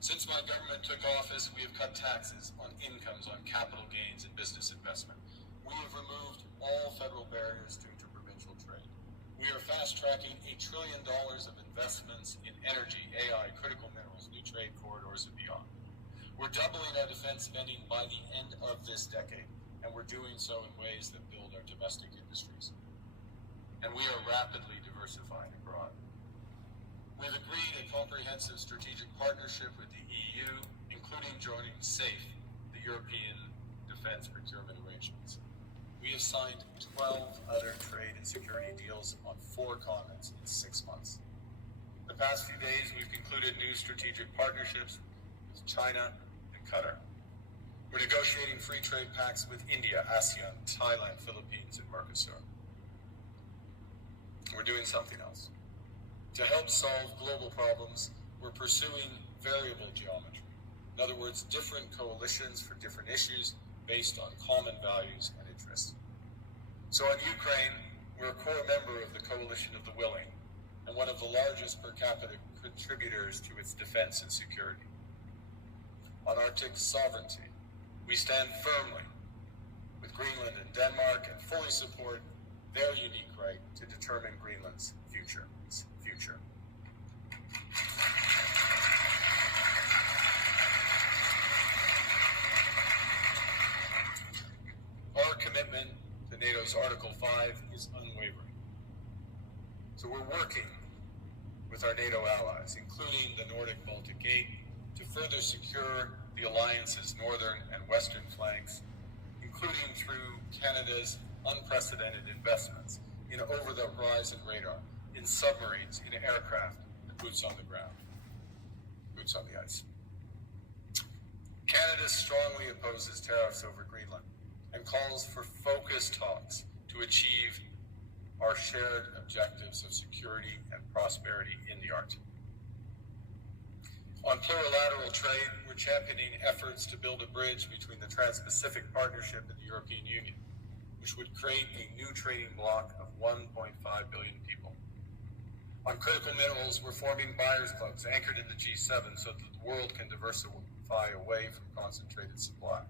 Since my government took office, we have cut taxes on incomes, on capital gains, and business investment. We have removed all federal barriers to interprovincial trade. We are fast-tracking $1 trillion of investments in energy, AI, critical minerals, new trade corridors, and beyond. We're doubling our defense spending by the end of this decade, and we're doing so in ways that build our domestic industries. And we are rapidly diversifying abroad. We've agreed a comprehensive strategic partnership with the EU, including joining SAFE, the European Defence Procurement Arrangements. We have signed 12 other trade and security deals on 4 continents in 6 months. The past few days, we've concluded new strategic partnerships with China and Qatar. We're negotiating free trade pacts with India, ASEAN, Thailand, Philippines, and Mercosur. We're doing something else. To help solve global problems, we're pursuing variable geometry. In other words, different coalitions for different issues based on common values and interests. So on Ukraine, we're a core member of the Coalition of the Willing and one of the largest per capita contributors to its defense and security. On Arctic sovereignty, we stand firmly with Greenland and Denmark and fully support their unique right to determine Greenland's future. Our commitment to NATO's Article 5 is unwavering. So we're working with our NATO allies, including the Nordic-Baltic Gate, to further secure the alliance's northern and western flanks, including through Canada's unprecedented investments in over-the-horizon radar, in submarines, in aircraft, and boots on the ground, boots on the ice. Canada strongly opposes tariffs over Greenland and calls for focused talks to achieve our shared objectives of security and prosperity in the Arctic. On plurilateral trade, we're championing efforts to build a bridge between the Trans-Pacific Partnership and the European Union, which would create a new trading bloc of 1.5 billion people. On critical minerals, we're forming buyers clubs anchored in the G7 so that the world can diversify away from concentrated supply.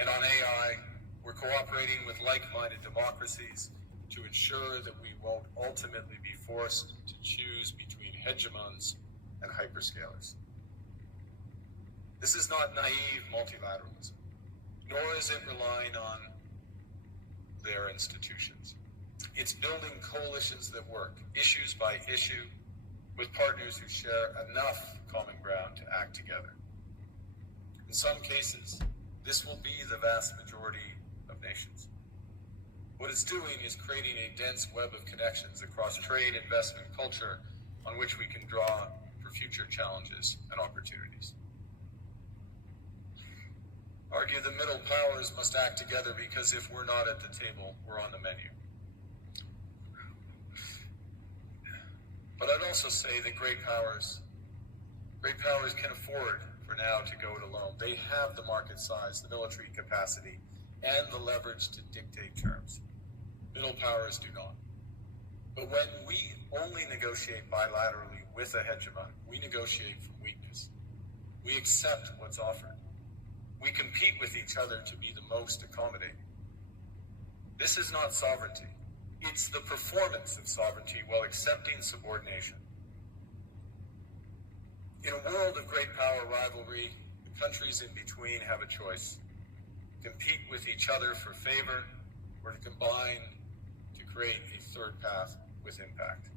And on AI, we're cooperating with like-minded democracies to ensure that we won't ultimately be forced to choose between hegemons and hyperscalers. This is not naive multilateralism, nor is it relying on their institutions. It's building coalitions that work, issues by issue, with partners who share enough common ground to act together. In some cases, this will be the vast majority of nations. What it's doing is creating a dense web of connections across trade, investment, culture, on which we can draw for future challenges and opportunities. Argue the middle powers must act together because if we're not at the table, we're on the menu. But I'd also say that great powers can afford for now to go it alone. They have the market size, the military capacity, and the leverage to dictate terms. Middle powers do not. But when we only negotiate bilaterally with a hegemon, we negotiate from weakness. We accept what's offered. We compete with each other to be the most accommodating. This is not sovereignty. It's the performance of sovereignty while accepting subordination. In a world of great power rivalry, the countries in between have a choice: compete with each other for favor, or to combine to create a third path with impact.